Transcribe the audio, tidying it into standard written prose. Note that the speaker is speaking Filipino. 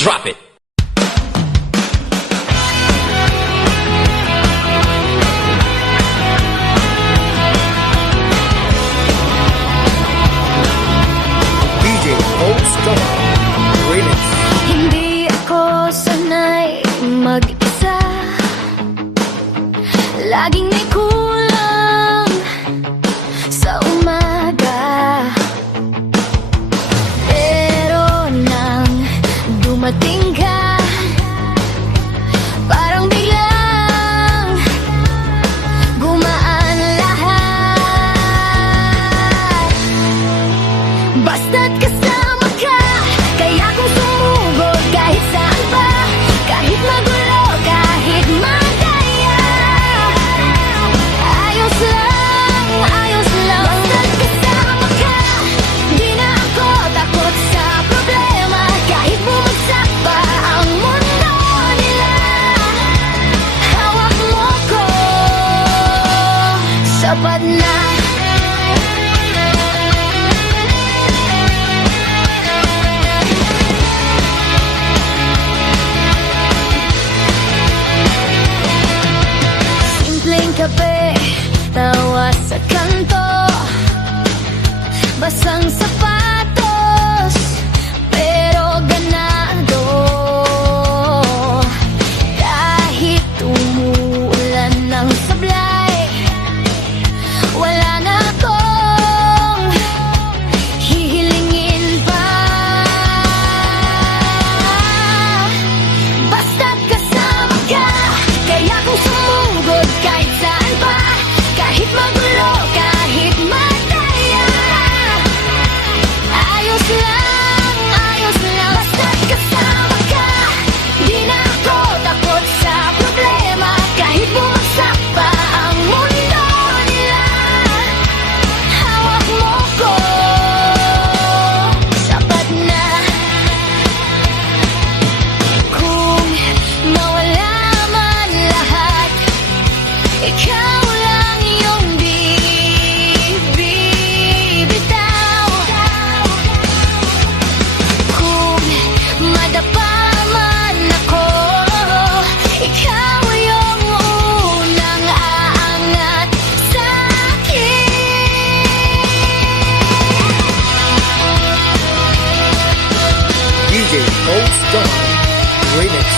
Drop it. DJ Old Star Remix. Hindi ako sanay mag-isa. Laging may kulang sa umaga. Pero nang dumating ka, parang biglang gumaan lahat. Basta't kasama ka, kaya kong sumugod kahit saan pa, kahit magulo, kahit madaya. Ayos lang, basta't kasama ka. Di na ako takot sa problema, kahit bumagsak pa ang mundo nila. Hawak mo ko, sapat na. Simpleng kape, tawa sa kanto, basang sapatos, pero ganado. Kahit umuulan ng sablay, wala na akong hihilingin pa. Basta't kasama ka, kaya kong sumugod kahit saan pa, kahit magulo, kahit madaya. Ayos lang, basta't kasama ka. Di na ako takot sa problema, kahit bumagsak pa ang mundo nila. Hawak mo ko, sapat na. Kung mawala man lahat, ikaw lang yung di bibitaw. Kung madapa man ako, ikaw yung unang aangat sa'kin. DJ Old Star Remix.